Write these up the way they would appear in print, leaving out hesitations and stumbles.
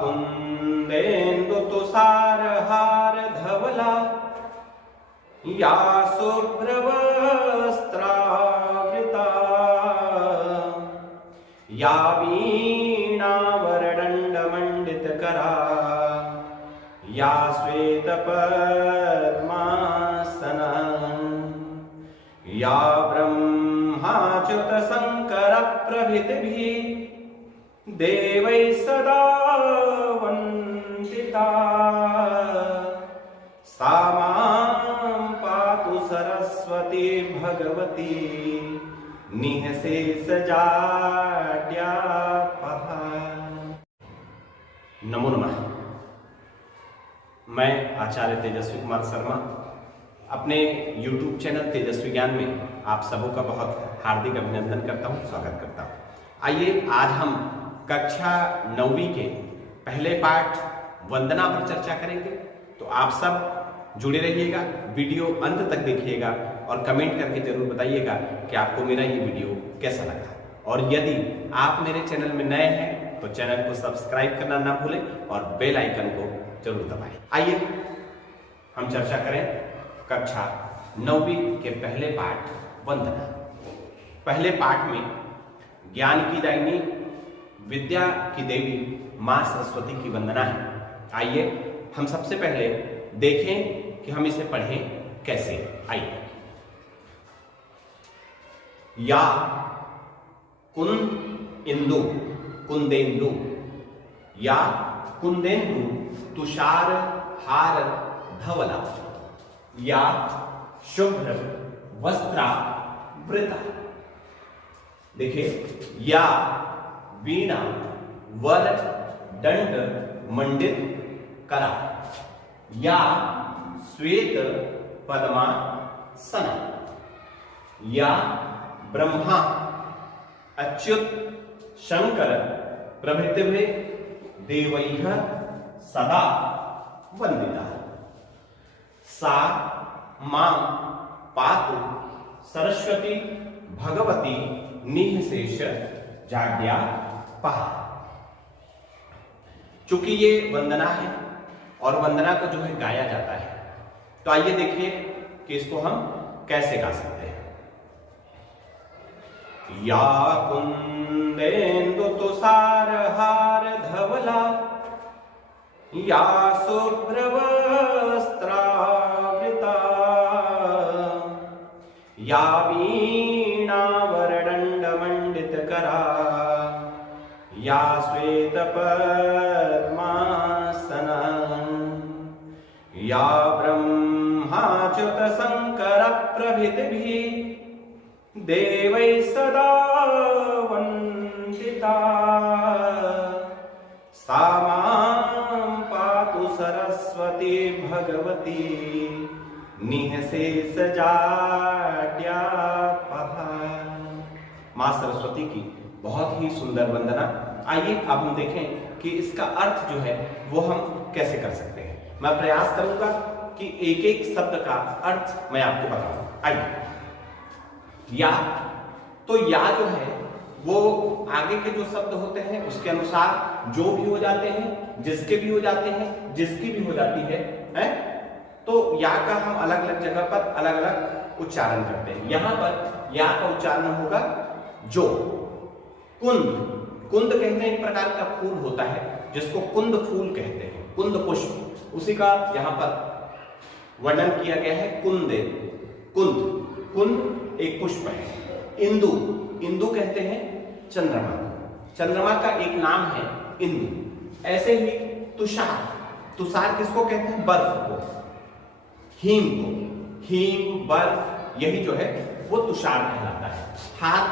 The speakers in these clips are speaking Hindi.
कुंदेन्दु तुषार हार धवला या शुभ्रवस्त्रावृता या वीणावरदण्डमण्डितकरा या श्वेतपद्मासना या ब्रह्माच्युतशङ्करप्रभृतिभिः देवैः सदा वन्दिता सा मां पातु सरस्वती भगवती निःशेषजाड्यापहा। नमो नमः। मैं आचार्य तेजस्वी कुमार शर्मा अपने YouTube चैनल तेजस्वी ज्ञान में आप सबों का बहुत हार्दिक अभिनंदन करता हूँ, स्वागत करता हूँ। आइए आज हम कक्षा 9वीं के पहले पाठ वंदना पर चर्चा करेंगे। तो आप सब जुड़े रहिएगा, वीडियो अंत तक देखिएगा और कमेंट करके जरूर बताइएगा कि आपको मेरा ये वीडियो कैसा लगा। और यदि आप मेरे चैनल में नए हैं तो चैनल को सब्सक्राइब करना ना भूलें और बेल आइकन को जरूर दबाएं। आइए हम चर्चा करें कक्षा 9वीं के पहले पाठ वंदना। पहले पाठ में ज्ञान की दायिनी, विद्या की देवी मां सरस्वती की वंदना है। आइए हम सबसे पहले देखें कि हम इसे पढ़ें कैसे। आइए। या कुंदेन्दु, कुंदेन्दु या कुंदेन्दु तुषार हार धवला या शुभ्र वस्त्रावृता। देखिए, या वीणा वर दंड मंडित करा या श्वेत पद्मासना या ब्रह्मा अच्युत शंकर प्रभृतिभिः देवैः सदा वंदिता सा मां पातु सरस्वती भगवती निःशेषजाड्यापहा। चूंकि ये वंदना है और वंदना को जो है गाया जाता है, तो आइए देखिए कि इसको हम कैसे गा सकते हैं। या कुंदेन्दु तुषार हार धवला या शुभ्रवस्त्रावृता या वीणावरदण्डमण्डितकरा या श्वेतपद्मासना या ब्रह्माच्युतशङ्करप्रभृतिभिः देवैः सदा वन्दिता सा मां पातु सरस्वती भगवती निःशेषजाड्यापहा। मां सरस्वती की बहुत ही सुंदर वंदना। आइए अब हम देखें कि इसका अर्थ जो है वो हम कैसे कर सकते हैं। मैं प्रयास करूंगा कि एक एक शब्द का अर्थ मैं आपको बताऊं। आइए। या, तो या जो है वो आगे के जो शब्द होते हैं उसके अनुसार जो भी हो जाते हैं, जिसके भी हो जाते हैं, जिसकी भी हो जाती है, तो या का हम अलग अलग जगह पर अलग अलग उच्चारण करते हैं। यहां पर या का उच्चारण होगा जो। कुंद, कुंद कहते हैं एक प्रकार का फूल होता है जिसको कुंद फूल कहते हैं, कुंद पुष्प, उसी का यहां पर वर्णन किया गया है। कुंदे, कुंद, कुंद एक पुष्प है। इंदु, इंदु कहते हैं चंद्रमा, चंद्रमा का एक नाम है इंदु। ऐसे ही तुषार, तुषार किसको कहते हैं? बर्फ को। हिम को, हिम बर्फ, यही जो है वो तुषार कहलाता है। हार,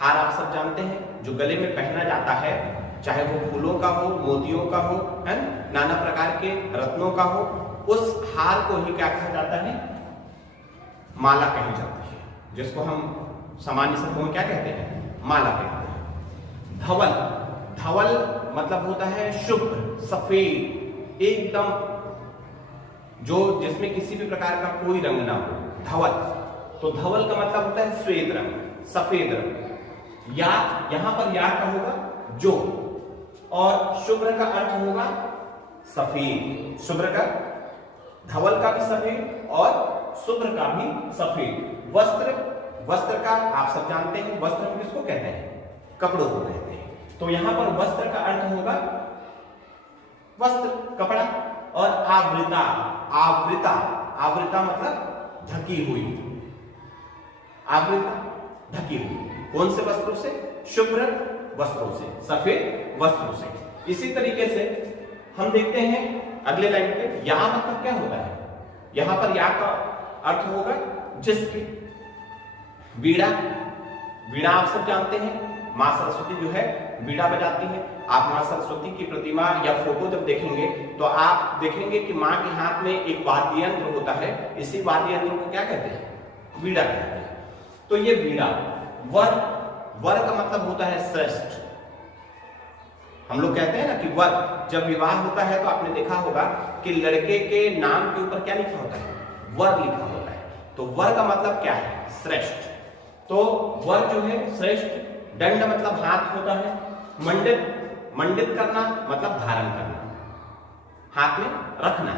हार आप सब जानते हैं जो गले में पहना जाता है, चाहे वो फूलों का हो, मोतियों का हो, है नाना प्रकार के रत्नों का हो, उस हार को ही क्या कहा जाता है? माला कही जाती है, जिसको हम सामान्य शब्दों में क्या कहते हैं? माला कहते हैं। धवल, धवल मतलब होता है शुभ्र, सफेद, एकदम जो जिसमें किसी भी प्रकार का कोई रंग ना हो, धवल। तो धवल का मतलब होता है श्वेत रंग, सफेद रंग। या, यहां पर या का होगा जो, और शुभ्र का अर्थ होगा सफेद, शुभ्र का, धवल का भी सफेद और शुभ्र का भी सफेद। वस्त्र, वस्त्र का आप सब जानते हैं, वस्त्र हम किसको कहते हैं? कपड़ों को कहते हैं। तो यहां पर वस्त्र का अर्थ होगा वस्त्र, कपड़ा। और आवृता, आवृता, आवृता मतलब ढकी हुई, आवृता ढकी हुई। कौन से वस्त्रों से? शुभ्र वस्त्रों से, सफेद वस्त्रों से। इसी तरीके से हम देखते हैं अगले लाइन पे, या मतलब क्या होता है? यहां पर या का अर्थ होगा जिसके। वीणा, वीणा आप सब जानते हैं, मां सरस्वती जो है वीणा बजाती है। आप मां सरस्वती की प्रतिमा या फोटो जब देखेंगे तो आप देखेंगे कि मां के हाथ में एक वाद्य यंत्र होता है। इसी वाद्य यंत्र को क्या कहते हैं? वीणा कहते हैं। तो ये वीणा। वर, वर का मतलब होता है श्रेष्ठ। हम लोग कहते हैं ना कि वर, जब विवाह होता है तो आपने देखा होगा कि लड़के के नाम के ऊपर क्या लिखा होता है? वर लिखा होता है। तो वर का मतलब क्या है? श्रेष्ठ। तो वर जो है श्रेष्ठ। दंड मतलब हाथ होता है। मंडित, मंडित करना मतलब धारण करना, हाथ में रखना।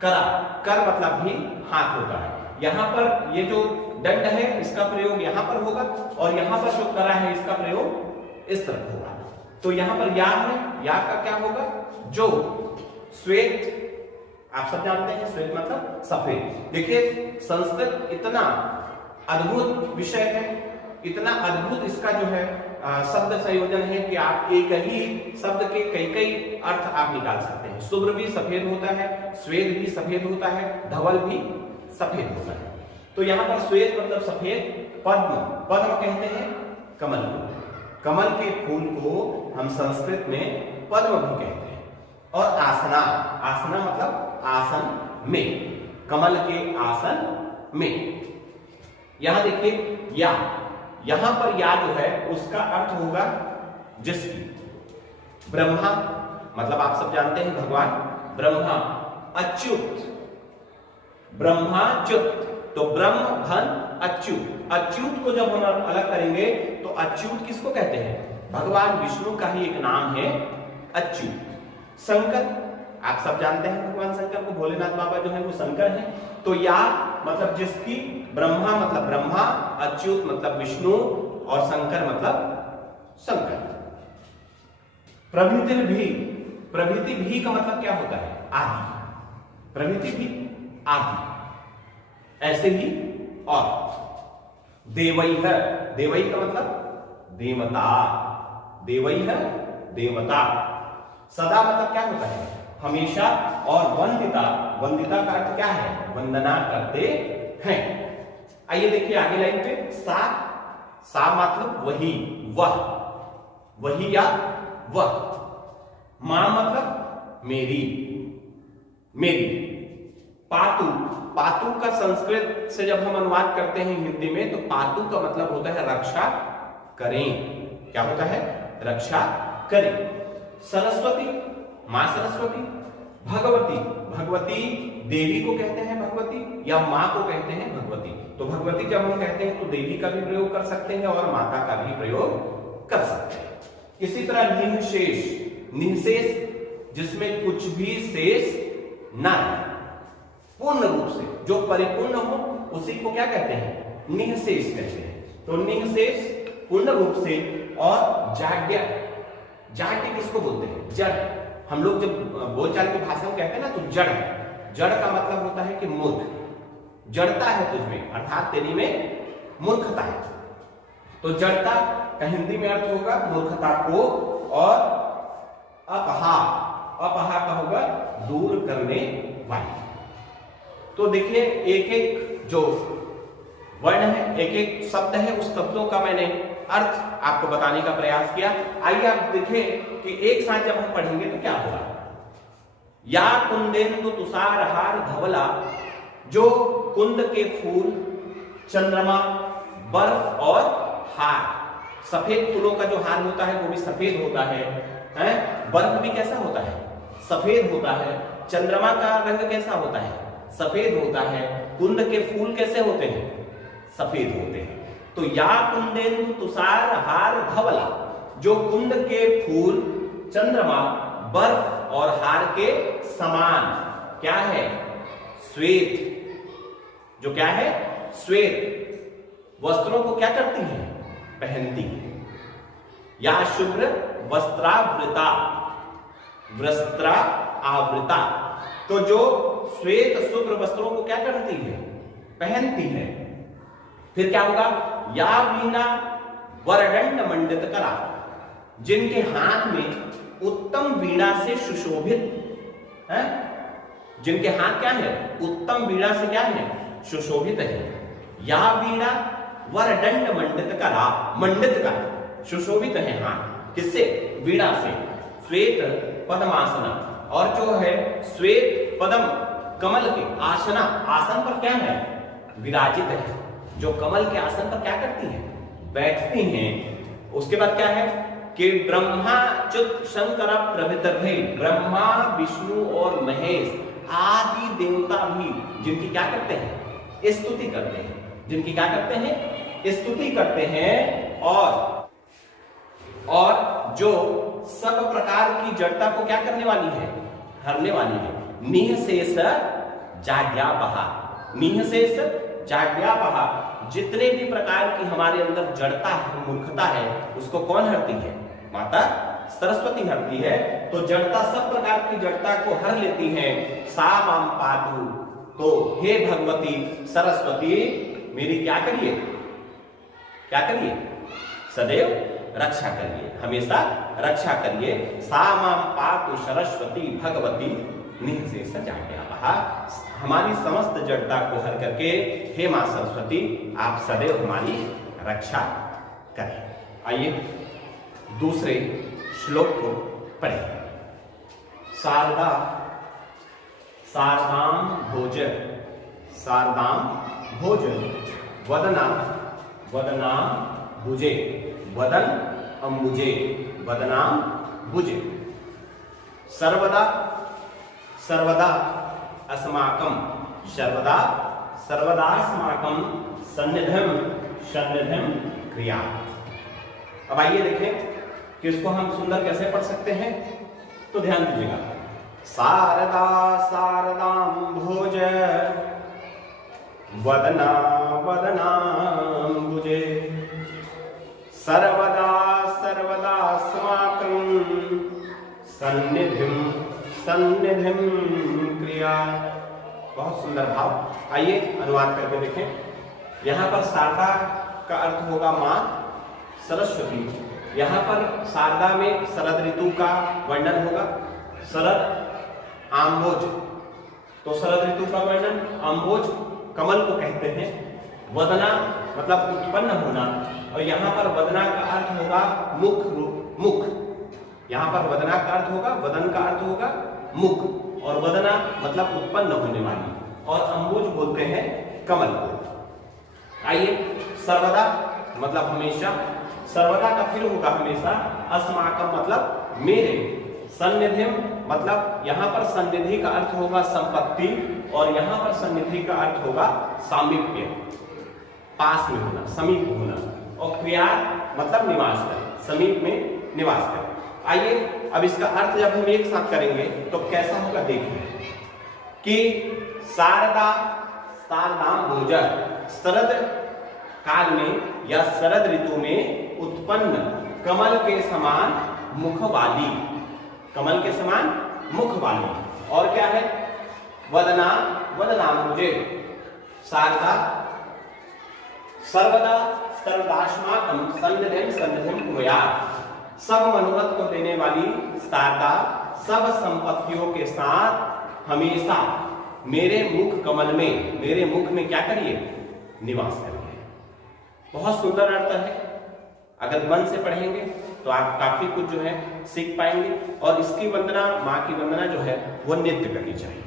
करा, कर मतलब भी हाथ होता है। यहां पर ये जो दंड है इसका प्रयोग यहां पर होगा और यहां पर जो करा है इसका प्रयोग इस तरफ होगा। तो यहां पर या है, या का क्या होगा? जो। श्वेत, आप सब जानते हैं श्वेत मतलब सफेद। देखिए संस्कृत इतना अद्भुत विषय है, इतना अद्भुत इसका जो है शब्द संयोजन है कि आप एक ही शब्द के कई कई अर्थ आप निकाल सकते हैं। शुभ्र भी सफेद होता है, श्वेत भी सफेद होता है, धवल भी सफेद होता है। तो यहां पर श्वेत मतलब सफेद। पद्म, पद्म कहते हैं कमल को। कमल के फूल को हम संस्कृत में पद्म भी कहते हैं। और आसना, आसना मतलब आसन में, कमल के आसन में। यहां देखिए या, यहां पर या जो है उसका अर्थ होगा जिसकी। ब्रह्मा मतलब आप सब जानते हैं भगवान ब्रह्मा। अच्युत, ब्रह्माच्युत। तो ब्रह्म धन अच्युत। अच्युत को जब हम अलग करेंगे तो अच्युत किसको कहते हैं? भगवान विष्णु का ही एक नाम है अच्युत। शंकर, आप सब जानते हैं भगवान शंकर को, भोलेनाथ बाबा जो है वो शंकर है। तो या मतलब जिसकी, ब्रह्मा मतलब ब्रह्मा, अच्युत मतलब विष्णु और शंकर मतलब शंकर। प्रभृति भी, प्रभृति भी का मतलब क्या होता है? आदि। प्रभृति भी आदि। ऐसे ही और देवैः, देवैः का मतलब देवता, देवैः देवता। सदा मतलब क्या होता है? हमेशा। और वंदिता, वंदिता का अर्थ क्या है? वंदना करते हैं। आइए देखिए आगे लाइन पे, सा, सा मतलब वही, वह, वही या वह। मां मतलब मेरी, मेरी। पातु, पातु का संस्कृत से जब हम अनुवाद करते हैं हिंदी में तो पातु का मतलब होता है रक्षा करें। क्या होता है? रक्षा करें। सरस्वती, मां सरस्वती। भगवती, भगवती देवी को कहते हैं भगवती, या मां को कहते हैं भगवती। तो भगवती जब हम कहते हैं तो देवी का भी प्रयोग कर सकते हैं और माता का भी प्रयोग कर सकते हैं। इसी तरह निःशेष, निःशेष जिसमें कुछ भी शेष न रहे, पूर्ण रूप से जो परिपूर्ण हो उसी को क्या कहते हैं? निःशेष कहते हैं। तो निःशेष पूर्ण रूप से। और जाड्य, जाड्य किसको बोलते हैं? जड़। हम लोग जब बोलचाल की भाषा में कहते हैं ना तो जड़, जड़ का मतलब होता है कि मूर्ख, जड़ता है तुझमें, अर्थात तेरी में मूर्खता है। तो जड़ता का हिंदी में अर्थ होगा मूर्खता को। और अपहा, अपहा का होगा दूर करने वाली। तो देखिए एक एक जो वर्ण है, एक एक शब्द है, उस शब्दों का मैंने अर्थ आपको बताने का प्रयास किया। आइए आप देखें कि एक साथ जब हम पढ़ेंगे तो क्या होगा। या कुंदेन्दु तुषार हार धवला, जो कुंद के फूल, चंद्रमा, बर्फ और हार। सफेद फूलों का जो हार होता है वो भी सफेद होता है, बर्फ भी कैसा होता है? सफेद होता है। चंद्रमा का रंग कैसा होता है? सफेद होता है। कुंद के फूल कैसे होते हैं? सफेद होते हैं। तो या कुंदेन्दु तुषार हार धवला, जो कुंद के फूल, चंद्रमा बर्फ और हार के समान क्या है? श्वेत। जो क्या है? श्वेत वस्त्रों को क्या करती है? पहनती है। या शुभ्र वस्त्रावृता, वस्त्रा आवृता, तो जो श्वेत शुभ्र वस्त्रों को क्या करती है? पहनती है। फिर क्या होगा? या वीणा वरदंड मंडित करा, जिनके हाथ में उत्तम वीणा से सुशोभित है। जिनके हाथ क्या है? उत्तम वीणा से क्या है? सुशोभित है। या वीणा वरदंड मंडित करा, मंडित करा, सुशोभित है हाथ। किससे? वीणा से। श्वेत पद्मासना, और जो है श्वेत पद्म कमल के आसना, आसन पर क्या है? विराजित है। जो कमल के आसन पर क्या करती है? बैठती हैं। उसके बाद क्या है कि ब्रह्मा च्युत शंकर प्रभृति, ब्रह्मा विष्णु और महेश आदि देवता भी जिनकी क्या करते हैं? स्तुति करते हैं। जिनकी क्या करते हैं? स्तुति करते हैं। और जो सब प्रकार की जड़ता को क्या करने वाली है? हरने वाली है। निःशेष जाड्यापहा, निःशेष जाड्यापहा, जितने भी प्रकार की हमारे अंदर जड़ता है, मूर्खता है, उसको कौन हरती है? माता सरस्वती हरती है। तो जड़ता, सब प्रकार की जड़ता को हर लेती है। सा माम पातु, तो हे भगवती सरस्वती मेरी क्या करिए? क्या करिए? सदैव रक्षा करिए, हमेशा रक्षा करिए। सा माम पातु सरस्वती भगवती निःशेष जाड्यापहा, हमारी समस्त जड़ता को हर करके हे मां सरस्वती आप सदैव हमारी रक्षा करें। आइए दूसरे श्लोक को पढ़ें। शारदा शारदाम भोज, शारदाम भोज, वदना वदनाम भुजे, वदन अंबुजे, वदनाम भुजे, सर्वदा सर्वदा अस्माकं, सर्वदा सर्वदा अस्माकं सन्निधिं सन्निधिं क्रिया। अब आइए देखें कि इसको हम सुंदर कैसे पढ़ सकते हैं, तो ध्यान दीजिएगा। शारदा शारदां भोज, वदना वदनाम्बुजे, सर्वदा सर्वदा अस्माकं सन्निधिं सन्निधिं क्रिया। बहुत सुंदर भाव। आइए अनुवाद करके देखें। यहां पर शारदा का अर्थ होगा मां सरस्वती। यहां पर शारदा में शरद ऋतु का वर्णन होगा। शरद आम्बोज, तो शरद ऋतु का वर्णन, आम्बोज कमल को कहते हैं। वदना मतलब उत्पन्न होना, और यहां पर वदना का अर्थ होगा मुख, मुख। यहां पर वदना का अर्थ होगा, वदन का अर्थ होगा मुख, और वदना मतलब उत्पन्न होने वाली, और अंबुज बोलते हैं कमल को। आइए सर्वदा मतलब हमेशा, सर्वदा का फिर होगा हमेशा। अस्माकं मतलब मेरे, सन्निधिम मतलब यहां पर सन्निधि का अर्थ होगा संपत्ति, और यहां पर सन्निधि का अर्थ होगा सामीप्य, पास में होना, समीप होना, और क्रिया मतलब निवास कर, समीप में निवास कर। आइए अब इसका अर्थ जब हम एक साथ करेंगे तो कैसा होगा देखिए कि शारदा शारदाम भोज, शरद काल में या शरद ऋतु में उत्पन्न कमल के समान मुख वाली, कमल के समान मुख वाली, और क्या है? वदना वदनाम्बुजे, शारदा सर्वदा सर्वदास्माकं सन्निधिं सन्निधिं कुर्यात्, सब मनोरथ को देने वाली शारदा सब संपत्तियों के साथ हमेशा मेरे मुख कमल में, मेरे मुख में क्या करिए? निवास करिए। बहुत सुंदर अर्थ है। अगर मन से पढ़ेंगे तो आप काफी कुछ जो है सीख पाएंगे, और इसकी वंदना, मां की वंदना जो है वो नित्य करनी चाहिए।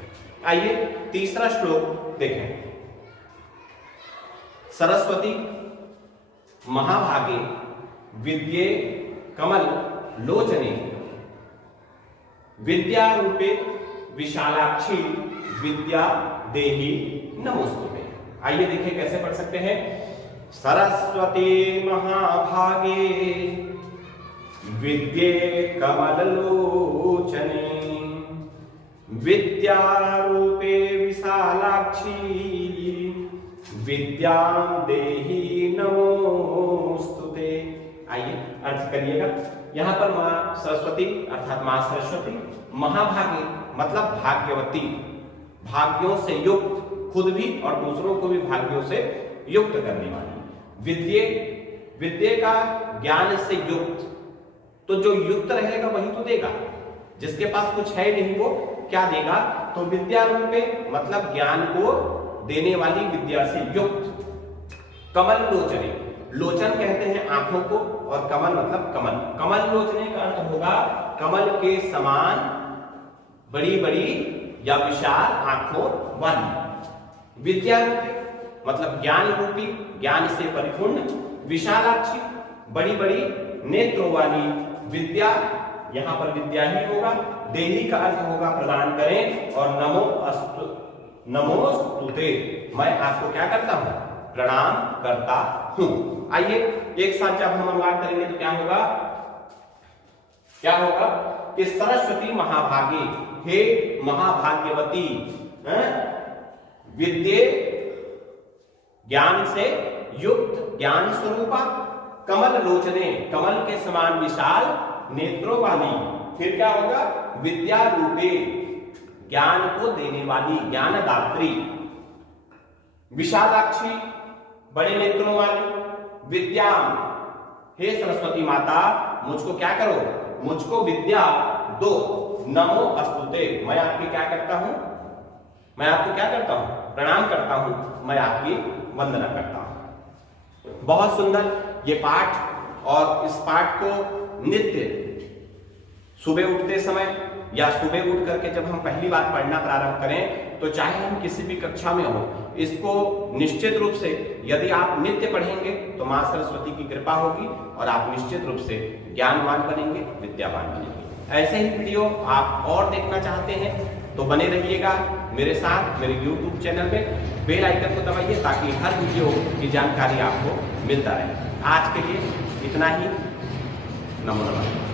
आइए तीसरा श्लोक देखें। सरस्वती महाभागे विद्ये कमल लोचने, विद्या रूपे विशालाक्षी विद्या देही नमोस्तुते। आइए देखिए कैसे पढ़ सकते हैं। सरस्वती महाभागे विद्ये कमललोचने विद्यारूपे विशालाक्षी विद्यां देहि नमोस्तुते। आइए अर्थ करिएगा। यहां पर मां सरस्वती अर्थात मां सरस्वती महाभागी मतलब भाग्यवती, भाग्यों से युक्त, खुद भी और दूसरों को भी भाग्यों से युक्त करने वाली। विद्ये का ज्ञान से युक्त, तो जो युक्त रहेगा वही तो देगा, जिसके पास कुछ है नहीं वो क्या देगा? तो विद्या रूपे मतलब ज्ञान को देने वाली, विद्या से युक्त। कमल लोचने, लोचन कहते हैं आंखों को, और कमल मतलब कमल। कमल लोचने का अर्थ होगा कमल के समान बड़ी बड़ी या विशाल आंखों वाली। विद्या रूपी मतलब ज्ञान रूपी, ज्ञान से परिपूर्ण। विशालाक्षी बड़ी बड़ी नेत्रों वाली। विद्या यहां पर विद्या ही होगा। देही का अर्थ होगा प्रदान करें, और नमोस्तुते मैं आपको क्या करता हूं? प्रणाम करता हूं। आइए एक साथ जब हम अनुवाद करेंगे तो क्या होगा? क्या होगा कि सरस्वती महाभागे, हे महाभाग्यवती, विद्ये ज्ञान से युक्त, ज्ञान स्वरूपा, कमल लोचने कमल के समान विशाल नेत्रों वाली। फिर क्या होगा? विद्या रूपे ज्ञान को देने वाली, ज्ञानदात्री। विशालाक्षी बड़े नेत्रों वाली। विद्या, हे सरस्वती माता मुझको क्या करो? मुझको विद्या दो। नमो अस्तुते मैं आपकी क्या करता हूं? मैं आपको क्या करता हूं? प्रणाम करता हूं, मैं आपकी वंदना करता हूं। बहुत सुंदर ये पाठ, और इस पाठ को नित्य सुबह उठते समय या सुबह उठ करके जब हम पहली बार पढ़ना प्रारंभ करें, तो चाहे हम किसी भी कक्षा में हो, इसको निश्चित रूप से यदि आप नित्य पढ़ेंगे तो मां सरस्वती की कृपा होगी और आप निश्चित रूप से ज्ञानवान बनेंगे, विद्यावान बनेंगे। ऐसे ही वीडियो आप और देखना चाहते हैं तो बने रहिएगा मेरे साथ, मेरे YouTube चैनल में। बेल आइकन को दबाइए ताकि हर वीडियो की जानकारी आपको मिलता रहे। आज के लिए इतना ही। नमो नमः।